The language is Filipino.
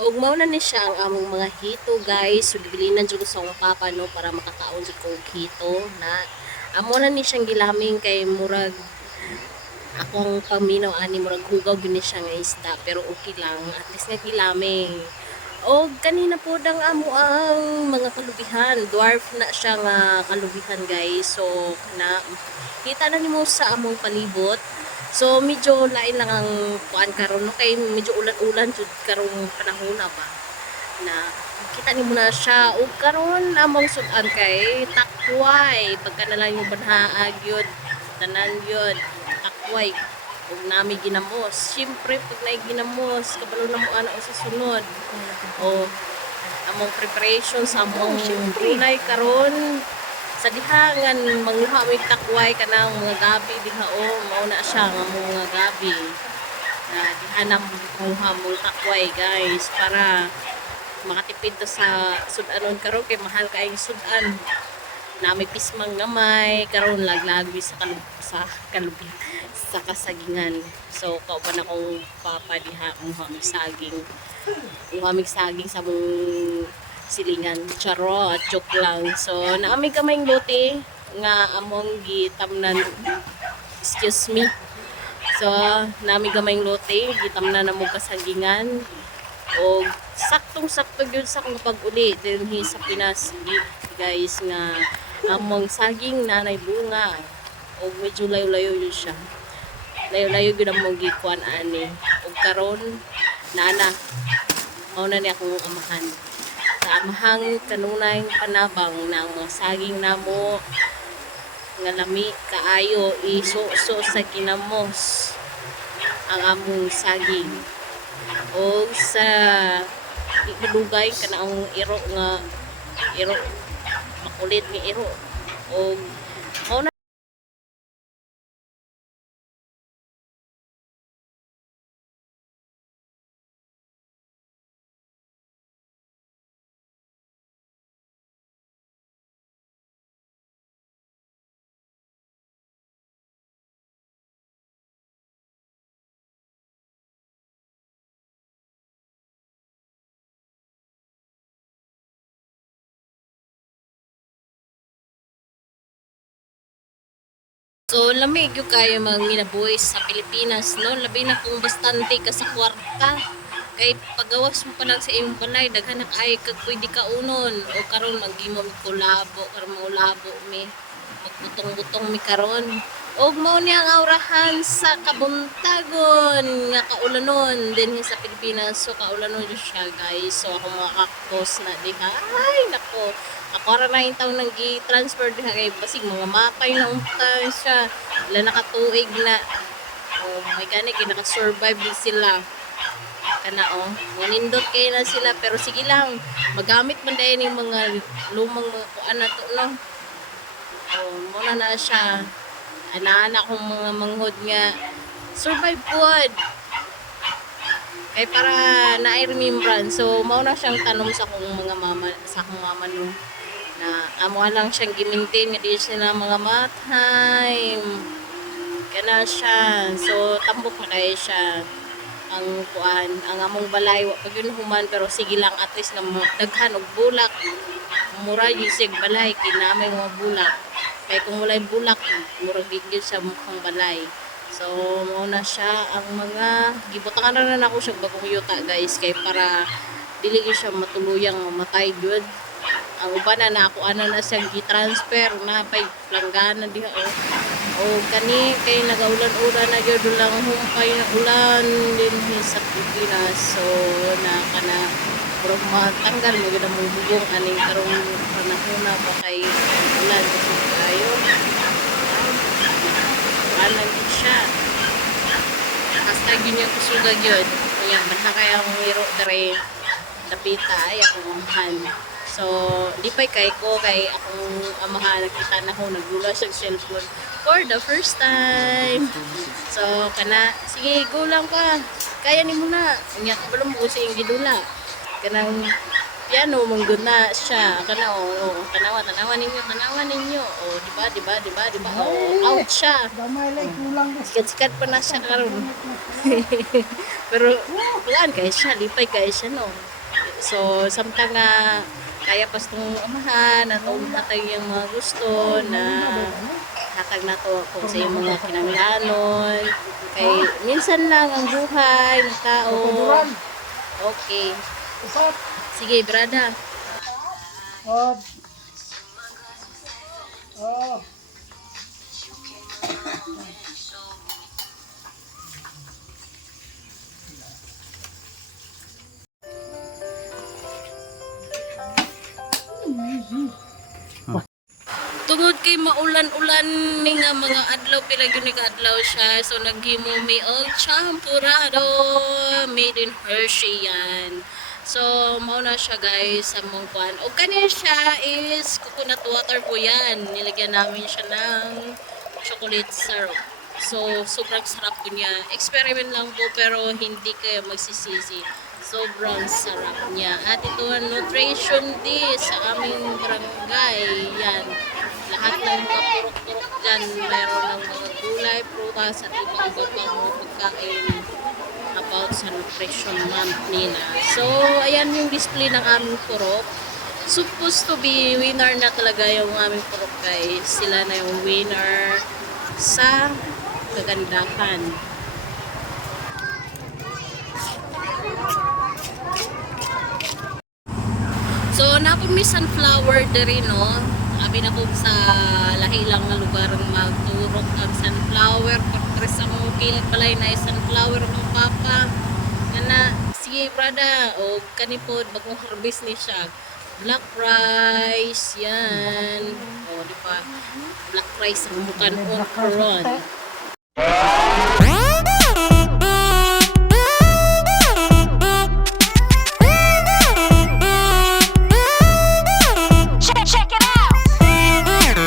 Og mao na ni siya ang among mga hito guys. So gibilinan jud ko sa akong papa no para makakaon jud ko og hito na amo na ni siyang gilaming kay murag akong paminaw ani murag hugaw gini siya nga isda pero okay lang at least nga gilaming. Og kanina po dang amo ang mga kalubihan, dwarf na siya nga kalubihan guys. So na kita na nimo sa among palibot. So medyo lain lang ang kuan karon no kay medyo ulan-ulan jud karong panahon na ba na kita nimo na siya ug karon among sudan kay takway pagka na lang yung banhaag yun tanan yun takway ug nami ginamos syempre pag naay ginamos kabalo na mo ana sa sunod o among preparation sa among gulay karon sa dihangan manguha mi takway kanang mga gabi diha o mao na siya nga mga gabi na dihanam manguha mo takway guys para makatipid to sa sudanon karon kay mahal kaayong sudan na may pismang gamay karon laglagwi sa kasagingan so kauban akong papa diha manguha mi saging sa mong silingan charot joke lang so naami kamayng lote nga among gitamnan excuse me so naami kamayng lote gitamnan na mo kasagingan o saktong-sakto gyud sa akong pag-uli dinhi sa Pinas guys nga among saging nanay bunga o medyo layo-layo yun siya layo-layo gyud among gikuan ani ug karon nana mao na ni akong amahan sa amahang kanunay panabang ng mga saging namo nga lami kaayo isuso sa kinamos ang among saging o sa ikalugay kanaong iro makulit nga iro o mao na so lamig yung kayo mga ginabuhi sa Pilipinas no labi na kung bastante ka sa kwarta kay pagawas mo pa lang sa imong balay daghan na kay kag pwede ka unon o karon magimom ko labo karon mo labo mi magbutong-butong mi karon og mao ni ang aurahan sa kabuntagon nga kaulanon din sa Pilipinas so kaulanon jud siya guys so ako mga kaktos na diha ay nako ako ra na yung taon nang gi-transfer diha kay basig mga matay na untay siya wala nakatuig na oh my god naka-survive din sila kana oh manindot kay na sila pero sige lang magamit man dahil yung mga lumang mga kuan na to no oh muna na siya ana-ana kong mga manghod nga survive food kay para na remembrance so mao na siyang tanom sa akong mga mama sa akong mama no na amo lang siyang gimintain nga di siya mga matime kana siya so tambok na kay siya ang kuan ang among balay wa pag yun human pero sige lang at least na daghan og bulak mura yung sig balay kinamay mga bulak kay kung walay bulak mura gigil sa mukhang balay so mao na siya ang mga gibutangan na nako siya bagong yuta guys kay para dili siya matuluyang mamatay good ang uban na ako na siya gi-transfer na pay planggana diha o kani kay nagaulan-ulan na gyud lang humpay na ulan din sa Pilipinas so na kana pero matanggal mo gyud ang bugong aning karong panahon na pa kay ulan kasi kayo alam din siya hasta gyud yung kusuga gyud kaya manha kay ang hiro dere dapita ay akong amahan so di pa kay ko kay akong amahan nakita na ko nagdula sa cellphone for the first time so kana sige go lang ka kaya ni mo na nya balong mo sa iyong gidula kanang piano manggod na siya kana tanawa ninyo di ba out siya Gamay lang kulang na. sikat pa na siya karon pero kuan kay siya lipay kay siya no So, samtang nga kaya pas tong amahan at hatag yung mga gusto na hatag na to kung sa yung mga kinanglanon. Kay minsan lang ang buhay ng tao. Okay. Sige, brada. Tungod kay maulan-ulan ni nga mga adlaw pila gyud ni adlaw siya, so naghimo mi og champurado made in Hershey yan. So mao na siya guys sa mong kwan. O kani siya is coconut water po yan. Nilagyan namin siya ng chocolate syrup. So sobrang sarap po niya. Experiment lang po pero hindi kayo magsisisi. Sobrang sarap niya. At ito ang nutrition day sa aming barangay. Yan. Lahat ng mga purok-purok dyan, mayroon ng mga gulay, prutas, at ibang mga pagkain about sa nutrition month nila. So, ayan yung display ng aming purok. Supposed to be winner na talaga yung aming purok guys. Sila na yung winner sa kagandahan. So, napon may sunflower diri no. Abi na ko sa lahi lang nga lugar ng magturok ang sunflower. Pagkres ang kilid balay na sunflower ng papa. Nga sige brada, o kanipod bagong harvest ni siya. Black rice, yan. O, di ba? Black rice ang mukan on karon.